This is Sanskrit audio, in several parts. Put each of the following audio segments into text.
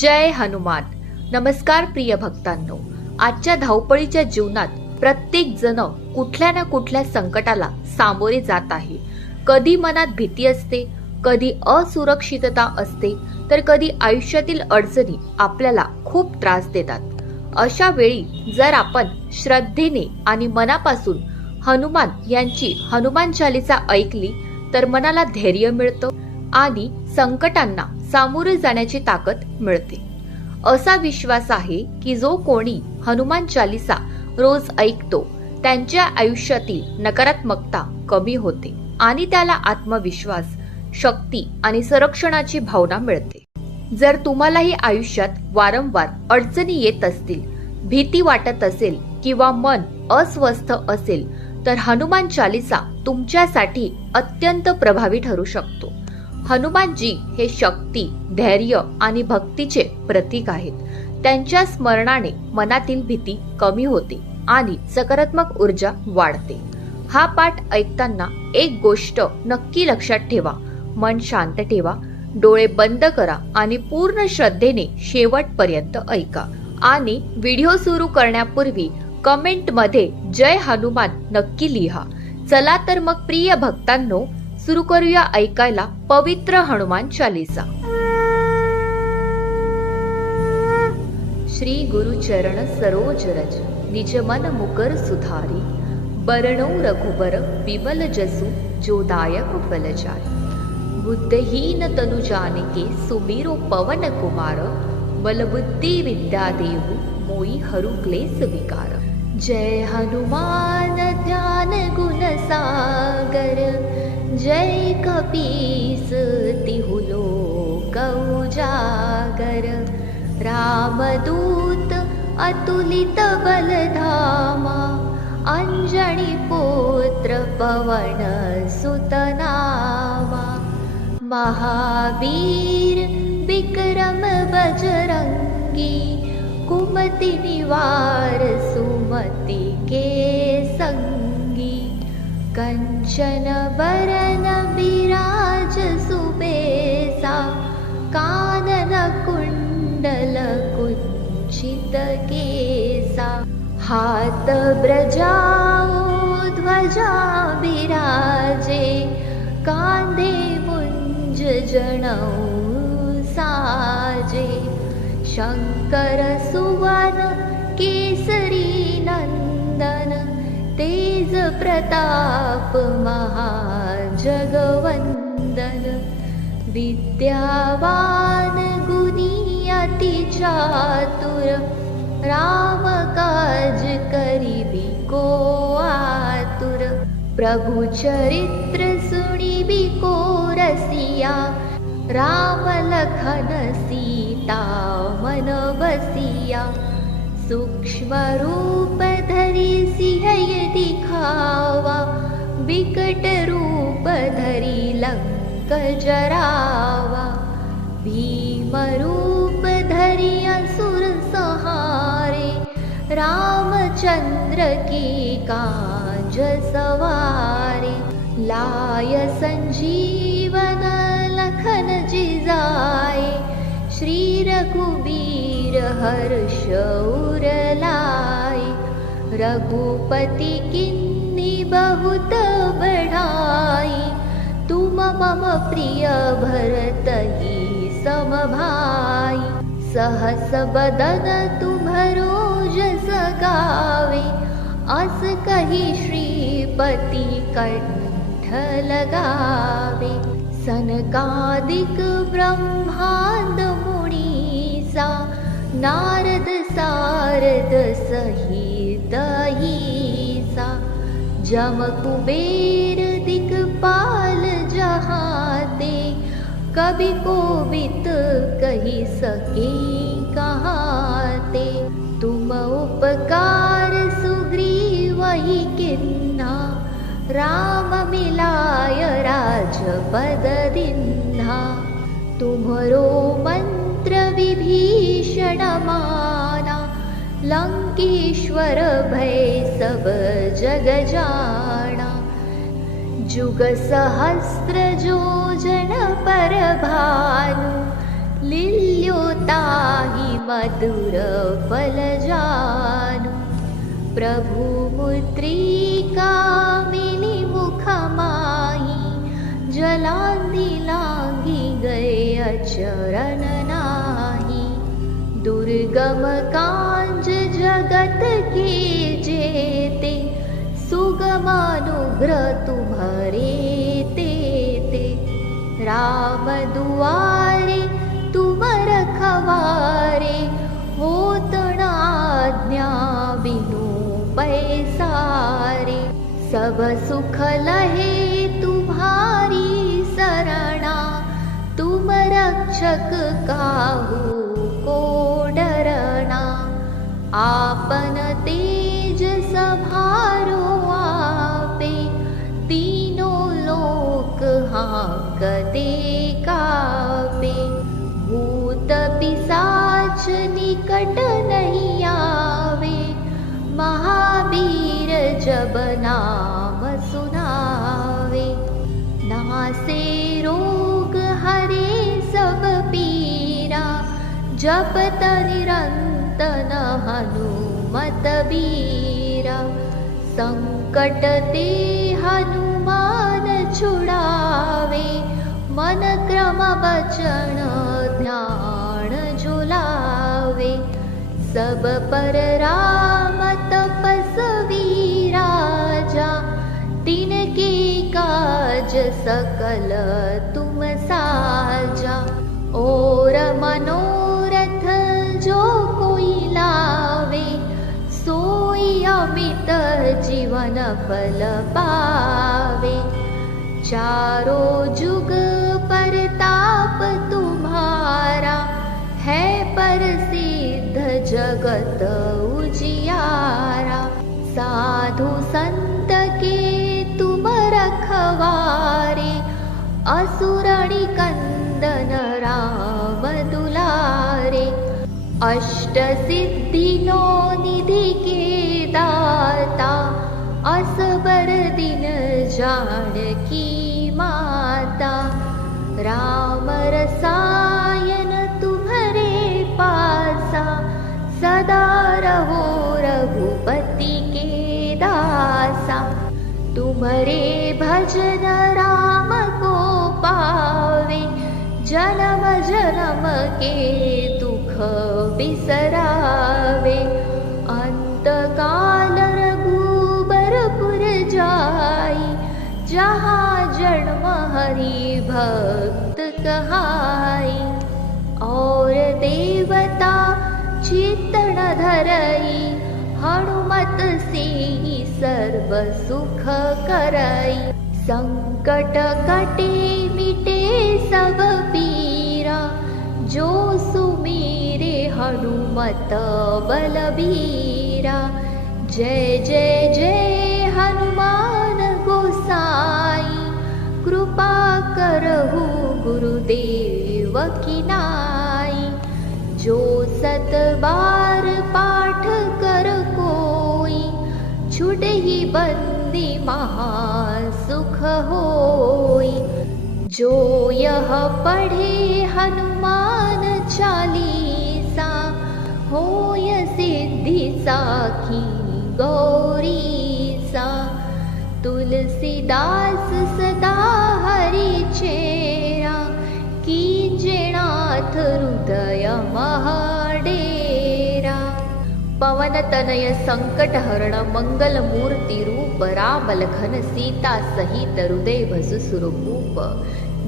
जय हनुमान. नमस्कार प्रिय भक्तांनो. आजच्या धावपळीच्या जीवनात प्रत्येक जण कुठल्या ना कुठल्या संकटाला सामोरे जात आहे. कधी मनात भीती असते, कधी असुरक्षितता असते, तर कधी आयुष्यातील अडचणी आपल्याला खूप त्रास देतात. अशा वेळी जर आपण श्रद्धेने आणि मनापासून हनुमान यांची हनुमान चालीसा ऐकली तर मनाला धैर्य मिळतं आणि संकटांना सामोरे जाण्याची ताकद मिळते. असा विश्वास आहे की जो कोणी हनुमान चालीसा रोज ऐकतो त्यांच्या आयुष्यातील नकारात्मकता कमी होते आणि त्याला आत्मविश्वास, शक्ती आणि संरक्षणाची भावना मिळते. जर तुम्हालाही आयुष्यात वारंवार अडचणी येत असतील, भीती वाटत असेल किंवा मन अस्वस्थ असेल तर हनुमान चालीसा तुमच्यासाठी अत्यंत प्रभावी ठरू शकतो. हनुमानजी हे शक्ती, धैर्य आणि भक्तीचे प्रतीक आहेत. त्यांच्या स्मरणाने मनातील भीती कमी होते आणि सकारात्मक ऊर्जा वाढते. हा पाठ ऐकताना एक गोष्ट नक्की लक्षात ठेवा. मन शांत ठेवा, डोळे बंद करा आणि पूर्ण श्रद्धेने शेवटपर्यंत ऐका. आणि व्हिडिओ सुरू करण्यापूर्वी कमेंट मध्ये जय हनुमान नक्की लिहा. चला तर मग प्रिय भक्तांनो, सुरू करूया ऐकायला पवित्र हनुमान चालीसा. श्री गुरु चरण सरोज रज, निज मन मुकर सुधारी. बरनौ रघुबर विमल जसु, जो दायक फलचारी. बुद्धहीन तनु जानिके, सुमीरो पवन कुमार. बल बुद्धि विद्या देहु, मोई हरु क्लेश विकार. जय हनुमान ध्यान गुण सागर, जय कपीस तिहु लोक उजागर. रामदूत अतुलित बलधामा, अंजनी पुत्र पवन सुत नामा. महावीर विक्रम बजरंगी, कुमति निवार सुमति के संगी. कंचन बरन विराज सुबेसा, कानन कुंडल कुंचित केसा. हाथ ब्रजाओ ध्वजा विराजे, कांधे मुंज जनेऊ साजे. शंकर सुवन केसरी नंदन, तेज प्रताप महाजगवंदन. विद्यावान गुणी अति चातुर, राम काज करिबी को आतुर. प्रभु चरित्र सुनिबी को रसिया, राम लखन सीता मन बसिया. सूक्ष्म रूप धरि सिंह दिखावा, विकट रूप धरि लंक जरावा. भीम रूप धरि असुर संहारे, रामचंद्र की काज सवारे. लाय संजीवन लखन जिजाए, श्री रघुबीर हर्ष उर लाए. रघुपति किन्नी बहुत बढ़ाई, तुम मम प्रिय भरतहि सम भाई. सहस बदन तुम्हरो जस गावे, अस कहि श्रीपति कंठ लगावे. सनकादिक ब्रह्मांड मुनीसा, नारद सारद सहित अहिसा. जम कुबेर दिक्पाल जहाते, कवि कोविद कहि सके कहाते. तुम उपकार सुग्रीवहि किन्हा, राम मिलाय राजपद दीन्हा. तुम्हरो मंत्र विभीषण माना, लंकेश्वर भय सब जग जाना. जुग सहस्र जो जन पर भानु, लील्योताहि ताहि मधुर फल जानु। प्रभु मुद्रिका मिली मुख माही, जलांधी लांगी गए अचरण नाही। दुर्गम कांज जगत के जेते, सुगम अनुग्रह तुम्हारे ते। राम दुआरे तुम रखवारे, होत न आज्ञा बिनु पैसारे। सब सुख लहे तुम्हारी शरणा, तुम रक्षक काहू को डरना। आपन तेज सभारो आपे, तीनों लोक हांकते कापे। भूत पिशाच निकट नहीं आवे, महावीर जब नाम सुनावे। नासे रोग हरे सब पीरा, जपत निरंतन हनुमत बीरा। संकट ते हनुमान छुड़ावे, मन क्रम वचन ध्यान झुलावे। सब पर राम तपस्वी राजा, तिनके काज सकल तुम साजा। और मनोरथ जो कोई लावे, सोई अमित जीवन फल पावे। चारों जुग परताप तुम्हारा, है प्रसिद्ध जगत उजियारा। साधु संत के तुम रखवारे, असुर निकंदन राम दुलारे। अष्ट सिद्धि नौ निधि के दाता, असबर दिन जानकी माता। राम रसायन तुम्हारे पासा, सदा रहो रघुपति के दासा। तुम्हारे भजन राम को पावे, जन्म जन्म के दुख बिसरावे। अंत काल रघुबरपुर जाई, जहाँ जन्म हरि भक्त कहाई। और देवता चित्तन धरई, हनुमत से सर्व सुख करई। संकट कटे मिटे सब पीरा, जो सुमीरे हनुमत बलबीरा। जय जय जय हनुमान गोसाई, कृपा करहु गुरुदेव की नाई। जो सत बार पाठ कर कोई, छुटहि बंदी महा सुख होई। जो यह पढ़े हनुमान चालीसा, होय सिद्धि साखी गौरीसा। तुलसीदास सदा हरि चेरा, कीजेनाथ हृदय महाडेरा। पवन तनय संकट हरण, मंगल मूर्ति रूप। राम लखन सीता सहित, हृदय भसु सुरभूप।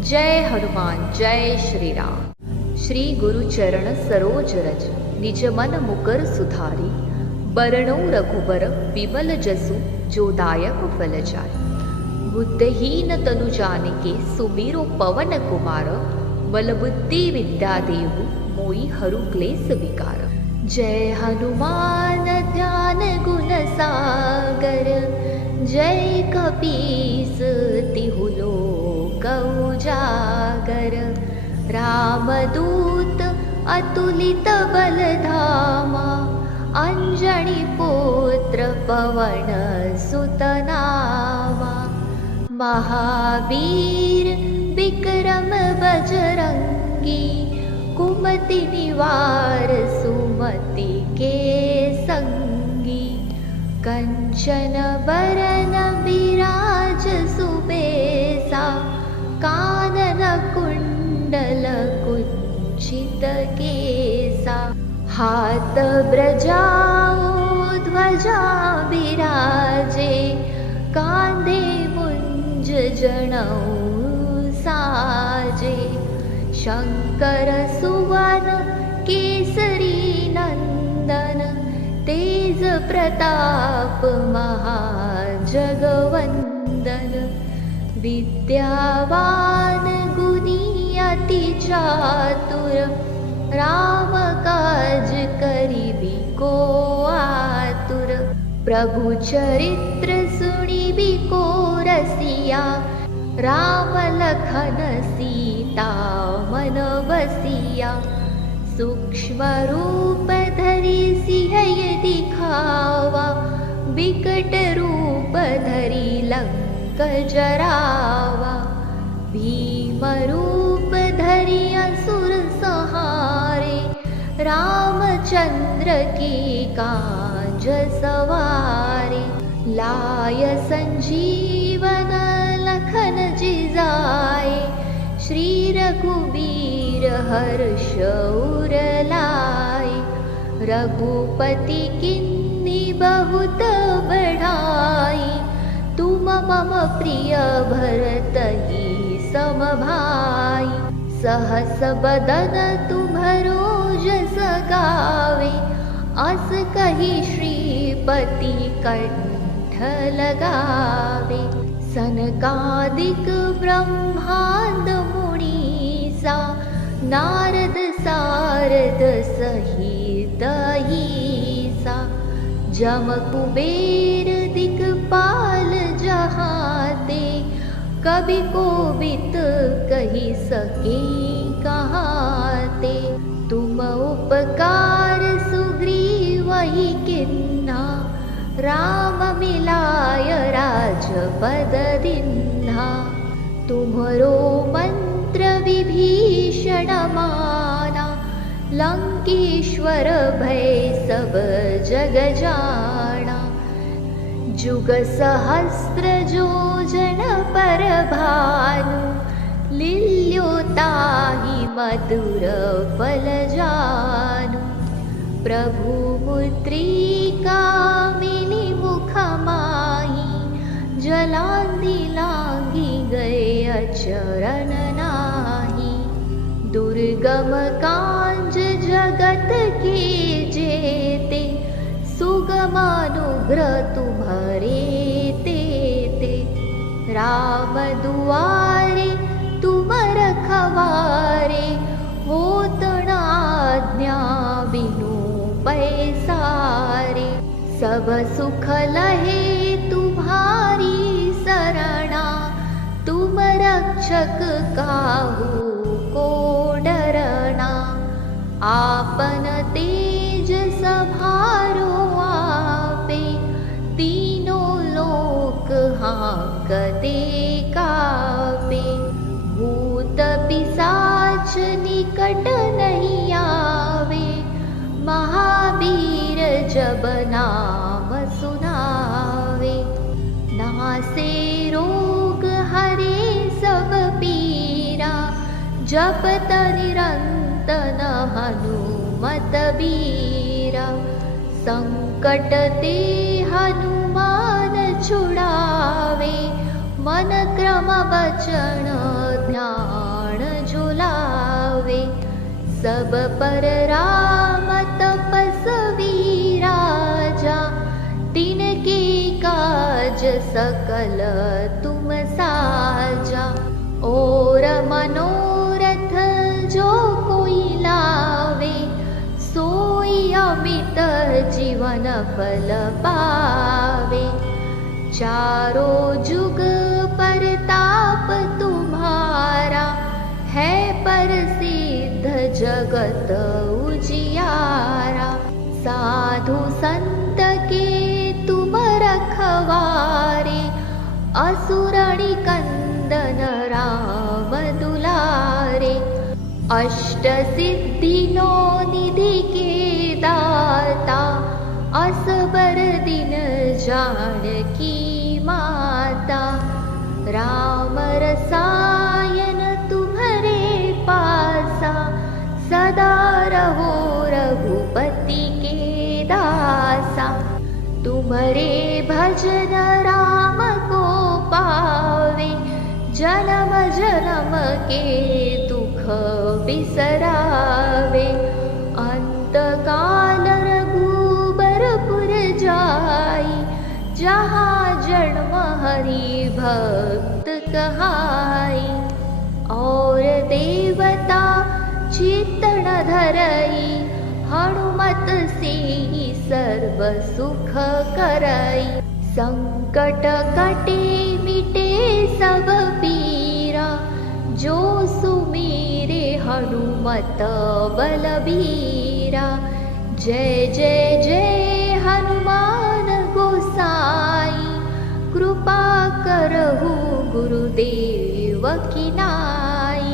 जय हनुमान जय श्री राम। श्री गुरु चरण सरोज रज, निज मन मुकर सुधारी। बरनौ रघुबर विमल जसु, जो दायक फल जाय। बुद्धहीन तनु जानिके, सुमिरो पवन कुमार। बल बुद्धि विद्या देहु, मोई हरु क्लेश विकार। जय हनुमान ध्यान गुण सागर, जय कपीस तिहु लोक उजागर। रामदूत अतुलित बल धामा, अंजनी पुत्र पवन सुत नामा। महावीर विक्रम बजरंगी, कुमति निवार सुमति के संगी, कंचन बरन विराज सुबेसा, कानन कुंडल कुंचित केसा, हाथ ब्रजाओ ध्वजा विराजे, कांधे मुंज जनेऊ साजे, शंकर सुवन केसरी नंदन, तेज प्रताप महाजगवंदन, विद्यावान गुणी अति चातुर, राम काज करिबी को आतुर, प्रभु चरित्र सुनिबी को रसिया, राम लखन सीता मन बसिया, सूक्ष्म रूप धरि सिंह दिखावा, विकट रूप धरि लंक जरावा, भीम रूप धरि असुर संहारे, रामचंद्र की काज सवारे, लाय संजीवन लखन जिजाए, श्री रघुबीर हर्ष उर लाए, रघुपति किन्नी बहुत बढ़ाई, तुम मम प्रिय भरतहि सम भाई, सहस बदन तुम्हरो जस गावे, अस कहि श्रीपति कंठ लगावे, सनकादिक ब्रह्मांड मुनीसा, नारद सारद सहित ईसा, जम कुबेर दिक्पाल जहाते, कवि कोविद कहि सके कहाते, तुम उपकार सुग्रीवहि किन्हा, राम मिलाय राजपद दीन्हा, तुम्हरो मंत्र विभीषण माना, लंकेश्वर भय सब जग जाना, जुग सहस्र योजन पर भानु, लील्योताहि मधुर फल जानु, प्रभु मुद्रिका मिली मुख माही, जलांधि लांघि गए अचरन नाही, दुर्गम कांज जगत के जेते, सुगम अनुग्रह तुम्हारे तेते, राम दुआरे तुम रखवारे, होत न आज्ञा बिनु पैसारे, सब सुख लहे तुम्हारी सरना, तुम रक्षक काहू को डरना, आपन तेज सभारो आपे, तीनों लोक हांकते कापे, भूत पिशाच निकट नहीं आवे, महावीर जब नाम सुनावे, नासे रोग हरे सब पीरा, जपत निरंतन हनुमत बीरा, संकट ते हनुमान छुड़ावे, मन क्रम वचन ध्यान झुलावे, सब पर राम तपस्वी राजा, तिनके काज सकल तुम साजा, और मनोरथ जो कोई लावे, सोई अमित जीवन फल पावे, चारों जुग परताप तुम्हारा, है प्रसिद्ध जगत उजियारा, साधु संत के तुम रखवारे, असुर निकंदन राम दुलारे, अष्टसिद्धिनो निधि के दाता, असबर दिन जानकी माता। राम रसायन तुम्हारे पासा, सदा रहो रघुपति के दासा। तुम्हारे भजन राम को पावे, जन्म जन्म के दुख बिसरावे। अंत काल रघुबरपुर जाई, जहाँ जन्म हरि भक्त कहाई। और देवता चित्तन धरई, हनुमत से सर्व सुख करई। संकट कटे मिटे सब पीरा, जो सुमीरे हनुमत बलबीरा। जय जय जय हनुमान गोसाई, कृपा करहु गुरुदेव की नाई।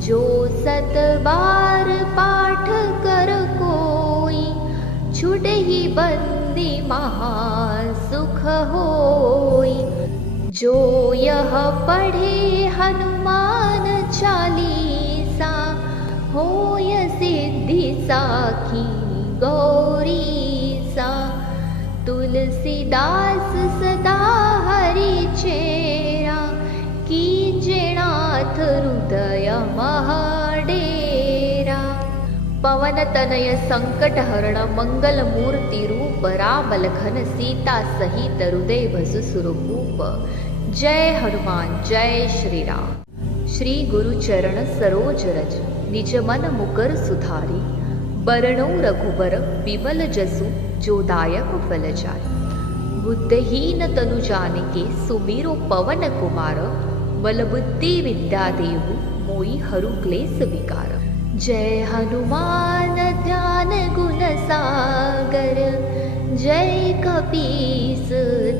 जो सत बार पाठ कर कोई, छुटहि बंदी महा सुख होई। जो यह पढ़े हनुमान चालीसा, होय सिद्धि साखी गौरीसा। तुलसीदास सदा हरि चेरा, कीजे नाथ हृदय महाडेरा। पवन तनय संकट हरण, मंगल मूर्ति रूप। राम लखन सीता सहित, हृदय भसु सुरभूप। जय हनुमान जय श्री राम। श्री गुरु चरण सरोज रज, निज मन मुकर सुधारी। बरनौ रघुबर विमल जसु, जो दायक फल जाई। बुद्धहीन तनु जानिके, सुमिरो पवन कुमार। बल बुद्धि विद्या देहु, मोई हरु क्लेश विकार। जय हनुमान ध्यान गुण सागर, जय कपीस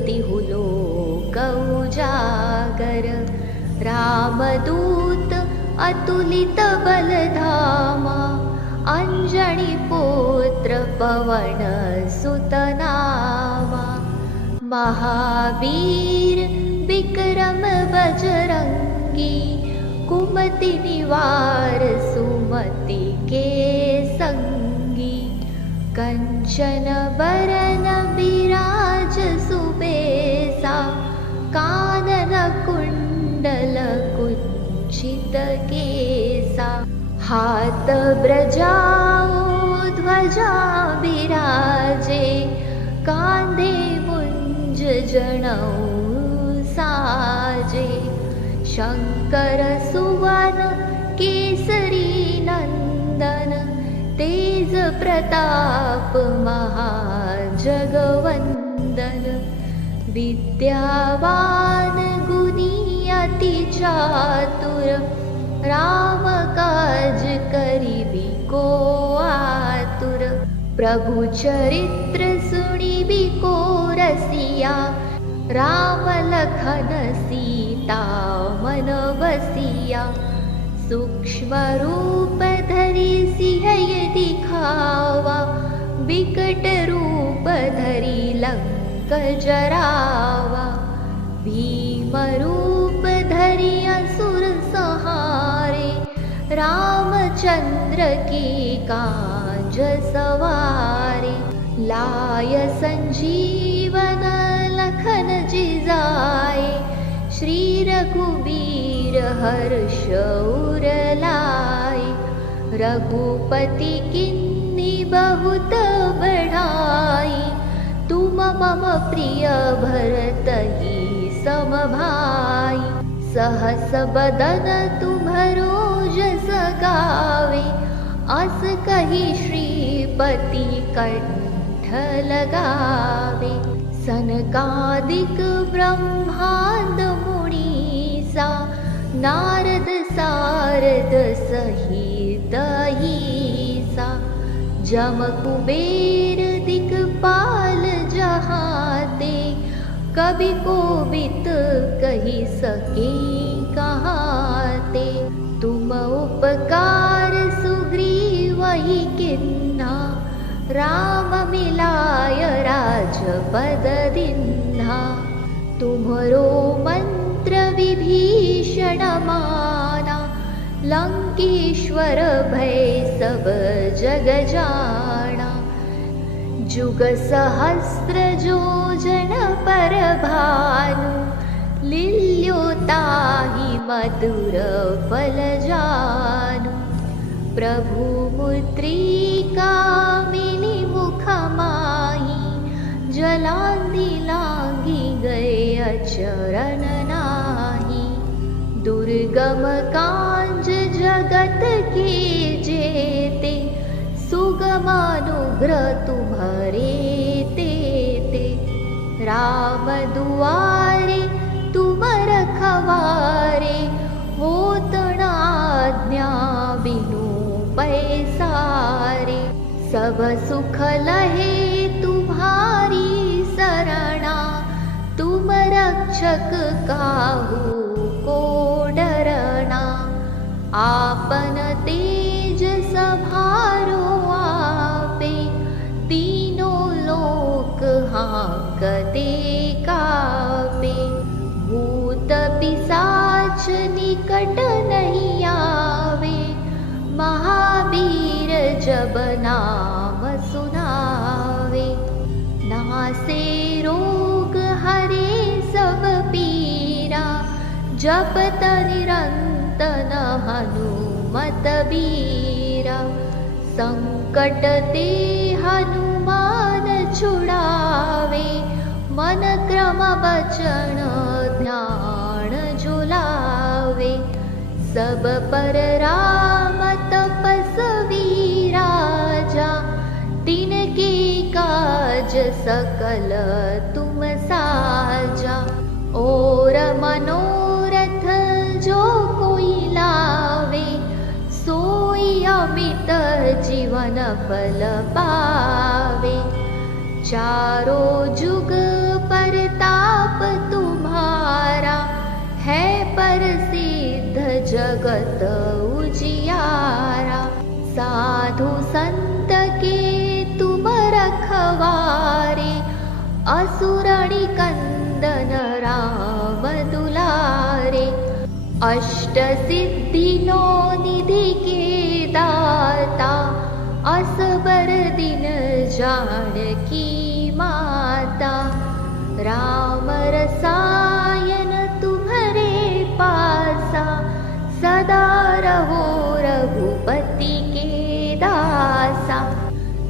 तिहु लोक उजागर। रामदूत अतुलित बल धामा, अंजनी पुत्र पवन सुत नामा। महावीर विक्रम बजरंगी, कुमति निवार सुमति के संगी। कंचन बरन बिराज सुबेसा, कानन कुंडल कुंचित केसा। हाथ ब्रजाओ ध्वजा बिराजे, कांधे मुंज जनेऊ साजे। शंकर सुवन केसरी नंदन, तेज प्रताप महाजगवंदन। विद्यावान गुणी अति चातुर, राम काज करिबी को आतुर। प्रभु चरित्र सुनिबी को रसिया, राम लखन सीता मन बसिया। सूक्ष्म रूप धरि सिंह दिखावा, विकट रूप धरि लंक जरावा। भीम रूप धरि असुर संहारे, रामचंद्र की काज सवारे। लाय संजीवन लखन जिजाए, श्री रघुबीर हर्ष उर लाए। रघुपति किन्नी बहुत बढ़ाई, तुम मम प्रिय भरतहि सम भाई। सहस बदन तुम्हरो जस गावे, अस कहि श्रीपति कंठ लगावे। सनकादिक ब्रह्मांड मुनीसा, नारद सारद सहित अहिसा। जम कुबेर दिक्पाल जहाते, कवि कोविद कहि सके कहाते। तुम उपकार राम मिलाय राजपद दीन्हा। तुम्हरो मंत्र विभीषण माना, लंकेश्वर भय सब जग जाना। जुग सहस्र योजन पर भानु, लील्यो ताहि मधुर फल जानु। प्रभु मुद्रिका मिली मुख माही, जलांधी लांगी गए अचरन नाही। दुर्गम कांज जगत के जेते, सुगम अनुग्रह तुम्हारे तेते। राम दुआरे तुम रखवारे, होत न आज्ञा बिनु पैसारे। सब सुख लहे तुम्हारी शरणा, तुम रक्षक काहू को डरना। आपन तेज सभारो आपे, तीनों लोक हांकते कापे। भूत पिशाच निकट नहीं आवे, महावीर जब नाम सुनावे। नासे रोग हरे सब पीरा, जपत निरंतन हनुमत बीरा। संकट ते हनुमान छुड़ावे, मन क्रम वचन ध्यान झुलावे। सब पर राम तपस्वी राजा, तिनके काज सकल तुम साजा। और मनोरथ जो कोई लावे, सोई अमित जीवन फल पावे। चारों जुग परताप तुम्हारा, है प्रसिद्ध जगत उजियारा। साधु संत के तुम रखवारे, असुर निकंदन राम दुलारे। अष्ट सिद्धि नौ निधि के दाता, असबर दिन जानकी माता। राम रसायन तुम्हारे पासा, सदा रहो रघुपति के दासा।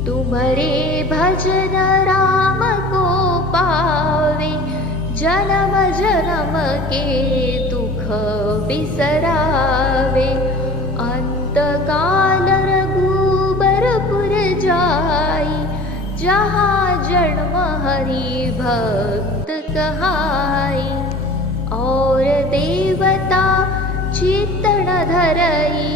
तुम्हारे भजन राम को पावे, जन्म जन्म के दुख बिसरावे। अंत काल रघुबरपुर जाई, जहाँ जन्म हरि भक्त कहाई। और देवता चित्तन धरई,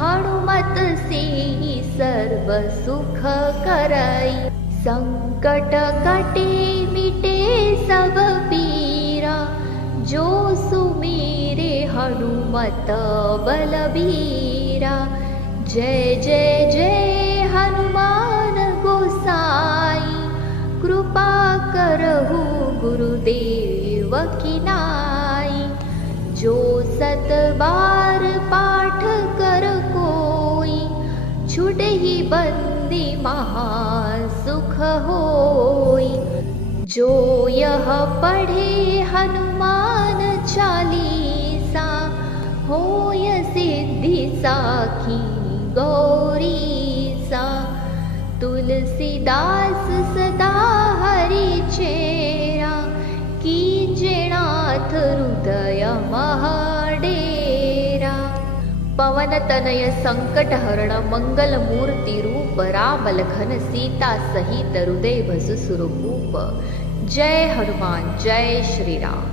हनुमत से ही सर्व सुख करई। संकट कटे मिटे सब पीरा, जो सुमीरे हनुमत बलबीरा। जय जय जय हनुमान गोसाई, कृपा करहु गुरुदेव की नाई। जो सत बार पाठ कर कोई, छुटहि बंदी महा सुख होई। जो यह पढ़े हनुमान चालीसा, होय सिद्धि साखी गौरीसा। तुलसीदास सदा हरि चेरा, कीजे नाथ हृदय महाडेरा। पवन तनय संकट हरण, मंगल मूर्ति रूप। राम लखन सीता सहित, हृदय भसु सुरभूप। जय हनुमान, जय श्री राम।